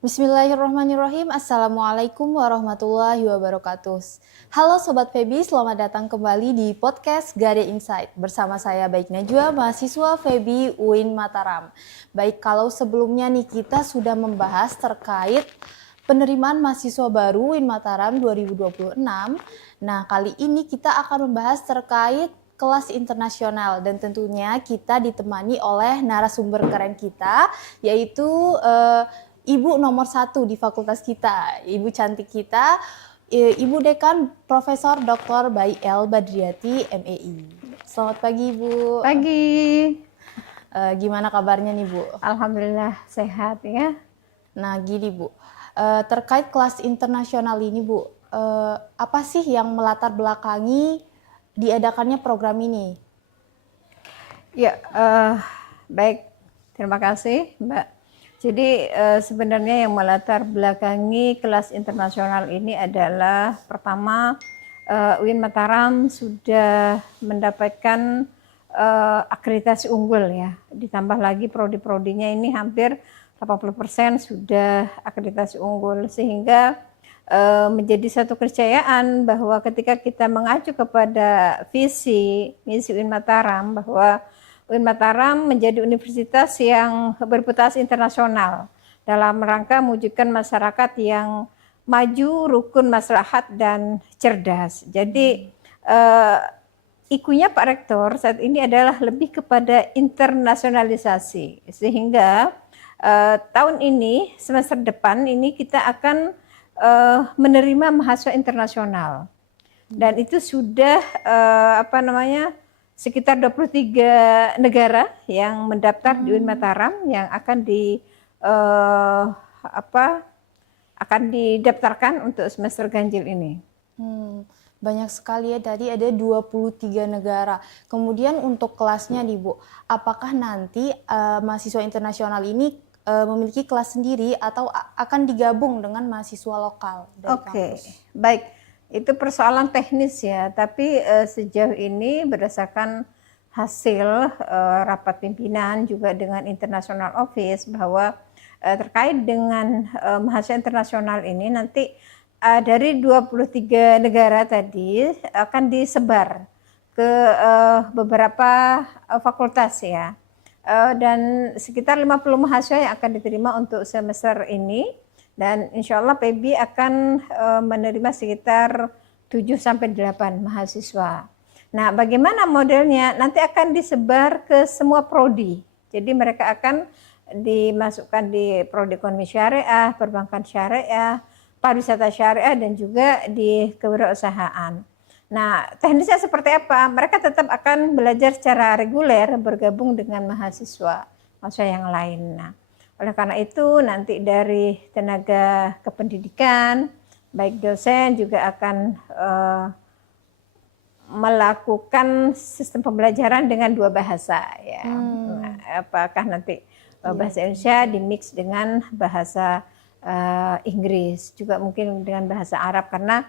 Bismillahirrahmanirrahim. Assalamualaikum warahmatullahi wabarakatuh. Halo Sobat Febi, selamat datang kembali di podcast Gade Insight. Bersama saya Baik Najwa, mahasiswa Febi UIN Mataram. Baik, kalau sebelumnya nih kita sudah membahas terkait penerimaan mahasiswa baru UIN Mataram 2026. Nah, kali ini kita akan membahas terkait kelas internasional dan tentunya kita ditemani oleh narasumber keren kita, yaitu Ibu nomor 1 di fakultas kita, Ibu cantik kita, Ibu Dekan Profesor Dr. Baik El Badriati, MEI. Selamat pagi, Ibu. Pagi. Gimana kabarnya nih, Bu? Alhamdulillah sehat ya. Nah, gini, Bu. Terkait kelas internasional ini, Bu, apa sih yang melatar belakangi diadakannya program ini? Ya, baik. Terima kasih, Mbak. Jadi sebenarnya yang melatar belakangi kelas internasional ini adalah pertama UIN Mataram sudah mendapatkan akreditasi unggul ya. Ditambah lagi prodi-prodinya ini hampir 80% sudah akreditasi unggul, sehingga menjadi satu keniscayaan bahwa ketika kita mengacu kepada visi misi UIN Mataram bahwa UIN Mataram menjadi universitas yang berputasi internasional dalam rangka mewujudkan masyarakat yang maju, rukun maslahat dan cerdas. Jadi ikunya Pak Rektor saat ini adalah lebih kepada internasionalisasi, sehingga tahun ini, semester depan ini kita akan menerima mahasiswa internasional, dan itu sudah sekitar 23 negara yang mendaftar di UIN Mataram yang akan didaftarkan untuk semester ganjil ini. Banyak sekali ya, tadi ada 23 negara. Kemudian untuk kelasnya nih, Bu, apakah nanti mahasiswa internasional ini memiliki kelas sendiri atau akan digabung dengan mahasiswa lokal dari kampus? Baik. Itu persoalan teknis ya, tapi sejauh ini berdasarkan hasil rapat pimpinan juga dengan International Office bahwa terkait dengan mahasiswa internasional ini nanti dari 23 negara tadi akan disebar ke beberapa fakultas ya, dan sekitar 50 mahasiswa yang akan diterima untuk semester ini. Dan insya Allah PB akan menerima sekitar 7-8 mahasiswa. Nah, bagaimana modelnya? Nanti akan disebar ke semua prodi. Jadi mereka akan dimasukkan di prodi ekonomi syariah, perbankan syariah, pariwisata syariah, dan juga di kewirausahaan. Nah, teknisnya seperti apa? Mereka tetap akan belajar secara reguler bergabung dengan mahasiswa yang lain. Nah, oleh karena itu nanti dari tenaga kependidikan, baik dosen juga akan melakukan sistem pembelajaran dengan 2 bahasa ya. Apakah nanti bahasa Indonesia dimix dengan bahasa Inggris, juga mungkin dengan bahasa Arab, karena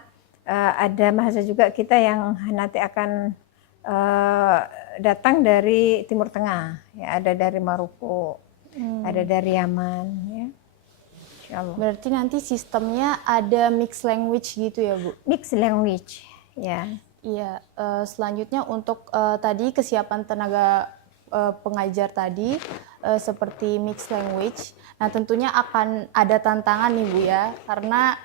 ada mahasiswa juga kita yang nanti akan datang dari Timur Tengah ya, ada dari Maroko. Ada dari Yaman ya. Insyaallah. Berarti nanti sistemnya ada mix language gitu ya, Bu? Mix language ya. Iya, selanjutnya untuk tadi kesiapan tenaga pengajar tadi seperti mix language. Nah, tentunya akan ada tantangan nih, Bu ya, karena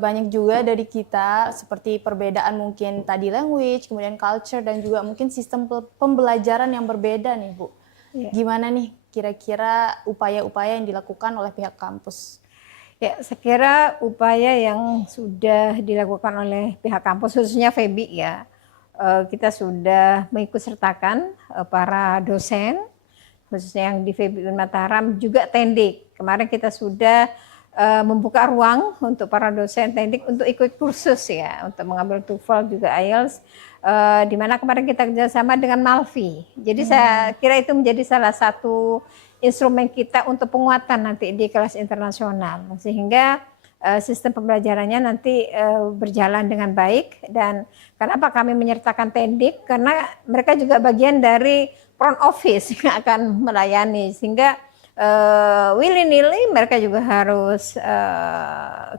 banyak juga dari kita seperti perbedaan mungkin tadi language, kemudian culture, dan juga mungkin sistem pembelajaran yang berbeda nih, Bu. Ya. Gimana nih kira-kira upaya-upaya yang dilakukan oleh pihak kampus? Ya, saya kira upaya yang sudah dilakukan oleh pihak kampus, khususnya FEBI ya, kita sudah mengikut sertakan para dosen, khususnya yang di FEBI UIN Mataram, juga Tendik. Kemarin kita sudah membuka ruang untuk para dosen Tendik untuk ikut kursus ya, untuk mengambil TOEFL juga IELTS, di mana kemarin kita kerjasama dengan Malvi. Jadi saya kira itu menjadi salah satu instrumen kita untuk penguatan nanti di kelas internasional, sehingga sistem pembelajarannya nanti berjalan dengan baik. Dan kenapa kami menyertakan Tendik? Karena mereka juga bagian dari front office yang akan melayani, sehingga willy nilly mereka juga harus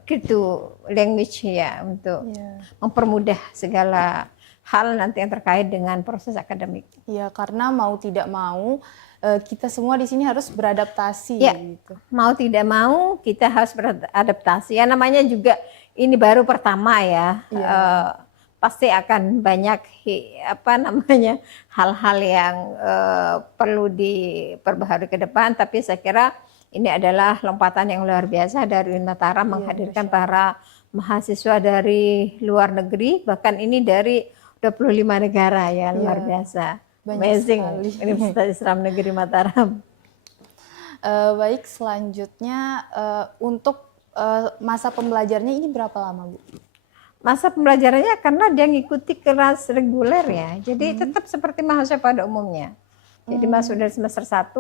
gitu language ya untuk mempermudah segala hal nanti yang terkait dengan proses akademik. Ya, karena mau tidak mau kita semua di sini harus beradaptasi. Ya, gitu. Mau tidak mau kita harus beradaptasi. Ya namanya juga ini baru pertama ya. Pasti akan banyak hal-hal yang perlu diperbaharui ke depan. Tapi saya kira ini adalah lompatan yang luar biasa dari UIN Mataram menghadirkan para mahasiswa dari luar negeri, bahkan ini dari 25 negara ya, luar biasa. Amazing Universitas Islam Negeri Mataram. Baik, selanjutnya untuk masa pembelajarannya ini berapa lama, Bu? Masa pembelajarannya karena dia ngikuti kelas reguler ya, jadi tetap seperti mahasiswa pada umumnya. Jadi masuk dari semester 1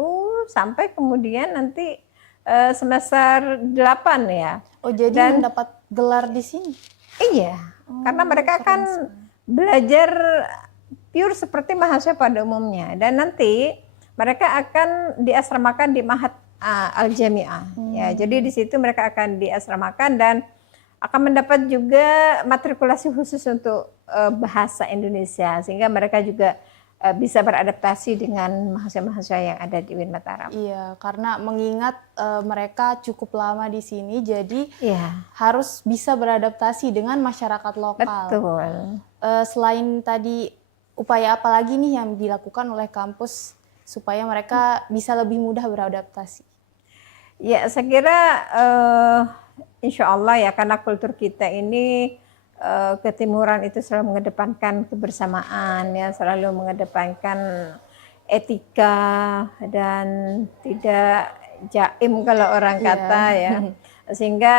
sampai kemudian nanti semester 8 ya. Oh, jadi mendapat gelar di sini? Iya, karena mereka akan belajar pure seperti mahasiswa pada umumnya. Dan nanti mereka akan diasramakan di Mahat Al-Jami'ah. Ya, jadi di situ mereka akan diasramakan dan akan mendapat juga matrikulasi khusus untuk bahasa Indonesia, sehingga mereka juga bisa beradaptasi dengan mahasiswa-mahasiswa yang ada di UIN Mataram. Iya, karena mengingat mereka cukup lama di sini, jadi harus bisa beradaptasi dengan masyarakat lokal. Betul. Selain tadi, upaya apa lagi nih yang dilakukan oleh kampus supaya mereka bisa lebih mudah beradaptasi? Ya, saya kira insya Allah ya, karena kultur kita ini ketimuran itu selalu mengedepankan kebersamaan ya, selalu mengedepankan etika dan tidak jaim kalau orang kata ya, sehingga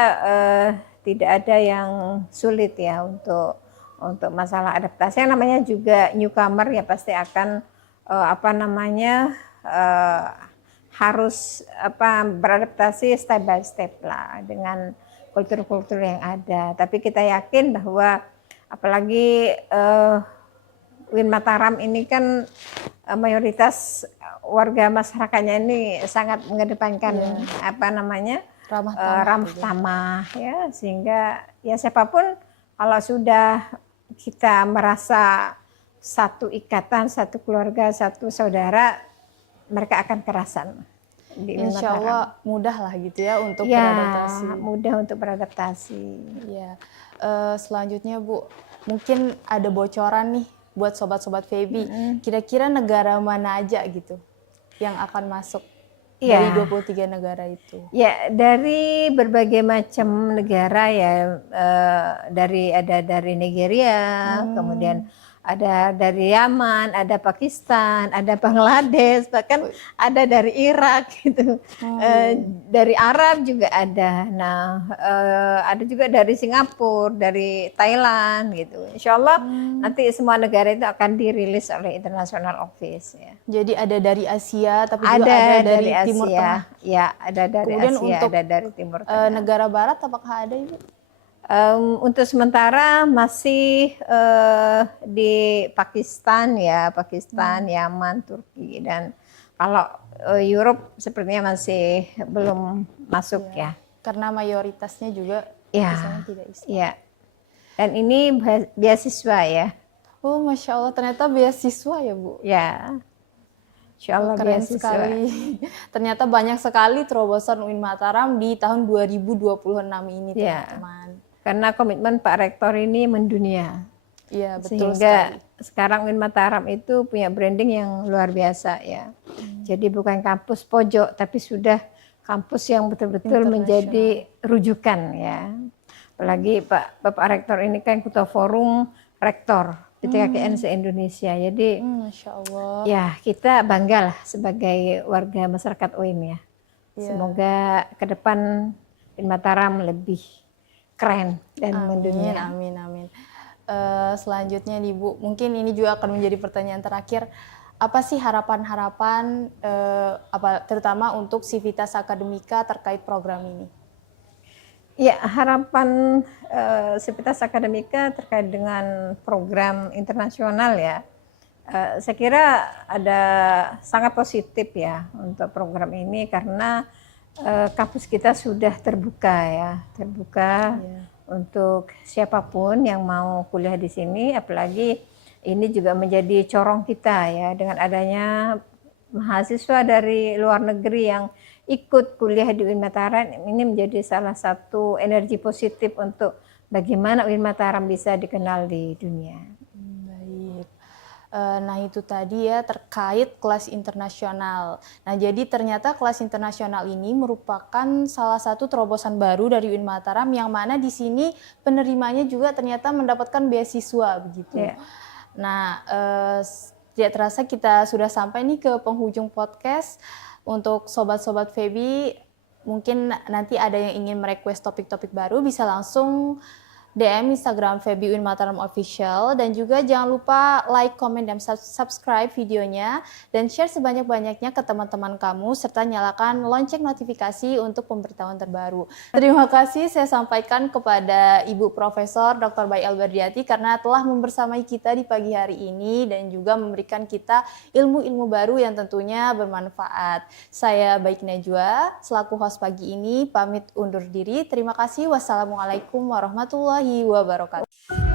tidak ada yang sulit ya untuk masalah adaptasi. Yang namanya juga newcomer ya pasti akan harus beradaptasi step by step lah dengan kultur-kultur yang ada. Tapi kita yakin bahwa apalagi UIN Mataram ini kan mayoritas warga masyarakatnya ini sangat mengedepankan ramah tamah ya, sehingga ya siapapun kalau sudah kita merasa satu ikatan, satu keluarga, satu saudara, mereka akan kerasan. Insya Allah mudah lah gitu ya untuk beradaptasi. Mudah untuk beradaptasi. Ya. Selanjutnya Bu, mungkin ada bocoran nih buat sobat-sobat Feby. Kira-kira negara mana aja gitu yang akan masuk dari 23 negara itu? Ya, dari berbagai macam negara ya. Ada dari Nigeria, kemudian ada dari Yaman, ada Pakistan, ada Bangladesh, bahkan ada dari Irak gitu. Dari Arab juga ada. Nah, ada juga dari Singapura, dari Thailand gitu. Insya Allah nanti semua negara itu akan dirilis oleh International Office ya. Jadi ada dari Asia, tapi juga ada dari Timur Tengah. Ya, ada dari Kemudian Asia, untuk ada dari Timur Tengah. Negara Barat apakah ada, Ibu? Untuk sementara masih di Pakistan ya, Yaman, Turki, dan kalau Europe sepertinya masih belum masuk ya. Karena mayoritasnya juga ya, tidak Islam. Ya. Dan ini beasiswa ya. Oh, Masya Allah, ternyata beasiswa ya Bu? Ya. Insya Allah keren beasiswa. Sekali. Ternyata banyak sekali terobosan UIN Mataram di tahun 2026 ini teman-teman. Karena komitmen Pak Rektor ini mendunia. Iya, betul sehingga sekali. Sekarang UIN Mataram itu punya branding yang luar biasa ya. Jadi bukan kampus pojok, tapi sudah kampus yang betul-betul menjadi rujukan ya. Apalagi Bapak Rektor ini kan Ketua Forum Rektor PTKKN se-Indonesia. Jadi Masya Allah. Ya, kita bangga lah sebagai warga masyarakat UIN ya. Semoga ke depan UIN Mataram lebih keren dan mendunia. Amin. Selanjutnya nih Bu, mungkin ini juga akan menjadi pertanyaan terakhir. Apa sih harapan-harapan terutama untuk Civitas Akademika terkait program ini? Ya, harapan Civitas Akademika terkait dengan program internasional ya. Saya kira ada sangat positif ya untuk program ini karena kampus kita sudah terbuka ya, terbuka untuk siapapun yang mau kuliah di sini, apalagi ini juga menjadi corong kita ya dengan adanya mahasiswa dari luar negeri yang ikut kuliah di UIN Mataram. Ini menjadi salah satu energi positif untuk bagaimana UIN Mataram bisa dikenal di dunia. Baik. Nah itu tadi ya terkait kelas internasional. Nah jadi ternyata kelas internasional ini merupakan salah satu terobosan baru dari UIN Mataram yang mana di sini penerimanya juga ternyata mendapatkan beasiswa begitu. Ya. Nah tidak terasa kita sudah sampai nih ke penghujung podcast. Untuk sobat-sobat Feby, mungkin nanti ada yang ingin merequest topik-topik baru bisa langsung DM Instagram Feby UIN Mataram Official, dan juga jangan lupa like, comment, dan subscribe videonya dan share sebanyak-banyaknya ke teman-teman kamu serta nyalakan lonceng notifikasi untuk pemberitahuan terbaru. Terima kasih saya sampaikan kepada Ibu Profesor Dr. Baik Alberdiati karena telah membersamai kita di pagi hari ini dan juga memberikan kita ilmu-ilmu baru yang tentunya bermanfaat. Saya Baik Najwa selaku host pagi ini pamit undur diri. Terima kasih. Wassalamualaikum warahmatullahi wabarakatuh.